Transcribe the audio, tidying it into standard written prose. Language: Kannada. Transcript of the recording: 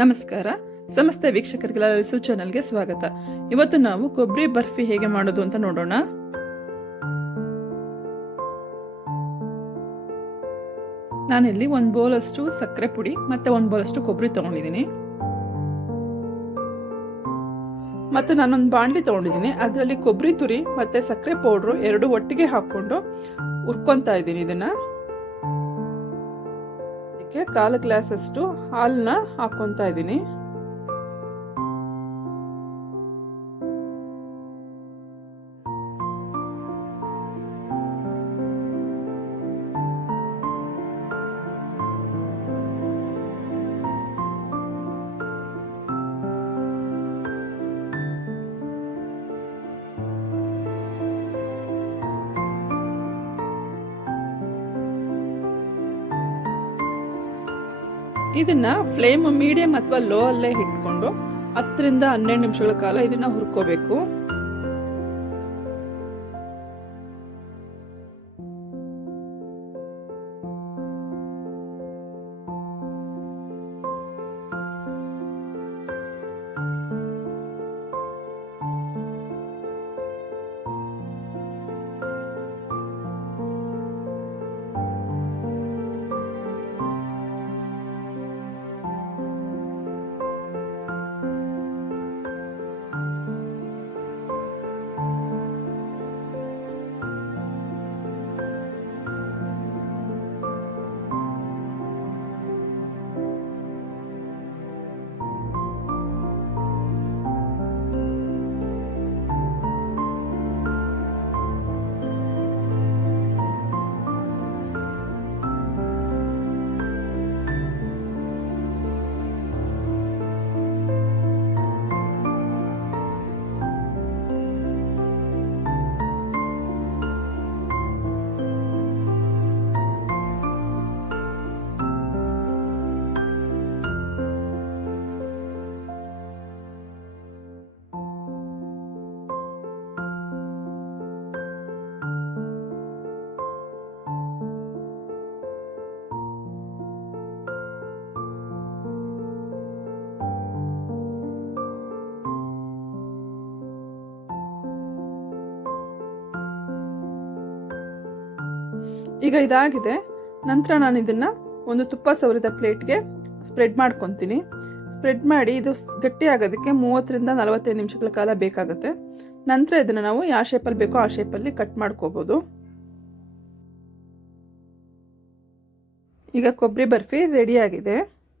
ನಮಸ್ಕಾರ. ಸಮಸ್ತ ವೀಕ್ಷಕರಿಗೆಲ್ಲ ಲಲಿಸು ಚಾನಲ್ಗೆ ಸ್ವಾಗತ. ಇವತ್ತು ನಾವು ಕೊಬ್ಬರಿ ಬರ್ಫಿ ಹೇಗೆ ಮಾಡೋದು ಅಂತ ನೋಡೋಣ. ನಾನಿಲ್ಲಿ 1 ಬೌಲಷ್ಟು ಸಕ್ಕರೆ ಪುಡಿ ಮತ್ತೆ 1 ಬೌಲಷ್ಟು ಕೊಬ್ಬರಿ ತಗೊಂಡಿದ್ದೀನಿ. ಮತ್ತೆ ನಾನೊಂದು ಬಾಣಲಿ ತಗೊಂಡಿದ್ದೀನಿ. ಅದರಲ್ಲಿ ಕೊಬ್ಬರಿ ತುರಿ ಮತ್ತೆ ಸಕ್ಕರೆ ಪೌಡ್ರು ಎರಡು ಒಟ್ಟಿಗೆ ಹಾಕೊಂಡು ಹುರ್ಕೊಂತಾ ಇದ್ದೀನಿ. ಇದನ್ನ 1/4 ಗ್ಲಾಸ್ ಅಷ್ಟು ಹಾಲನ್ನ ಹಾಕೊಂತಾ ಇದ್ದೀನಿ. ಇದನ್ನ ಫ್ಲೇಮ್ ಮೀಡಿಯಂ ಅಥವಾ ಲೋ ಅಲ್ಲೇ ಇಟ್ಕೊಂಡು 10 ರಿಂದ 12 ನಿಮಿಷಗಳ ಕಾಲ ಇದನ್ನ ಹುರ್ಕೋಬೇಕು. ಈಗ ಇದಾಗಿದೆ. ನಂತರ ನಾನು ಇದನ್ನ ಒಂದು ತುಪ್ಪ ಸವರಿದ ಪ್ಲೇಟ್ಗೆ ಸ್ಪ್ರೆಡ್ ಮಾಡ್ಕೊತೀನಿ. ಸ್ಪ್ರೆಡ್ ಮಾಡಿ ಇದು ಗಟ್ಟಿ ಆಗೋದಕ್ಕೆ 30 ರಿಂದ 45 ನಿಮಿಷಗಳ ಕಾಲ ಬೇಕಾಗುತ್ತೆ. ನಂತರ ಇದನ್ನು ನಾವು ಯಾವ ಶೇಪಲ್ಲಿ ಬೇಕೋ ಆ ಶೇಪಲ್ಲಿ ಕಟ್ ಮಾಡ್ಕೋಬೋದು. ಈಗ ಕೊಬ್ಬರಿ ಬರ್ಫಿ ರೆಡಿ ಆಗಿದೆ.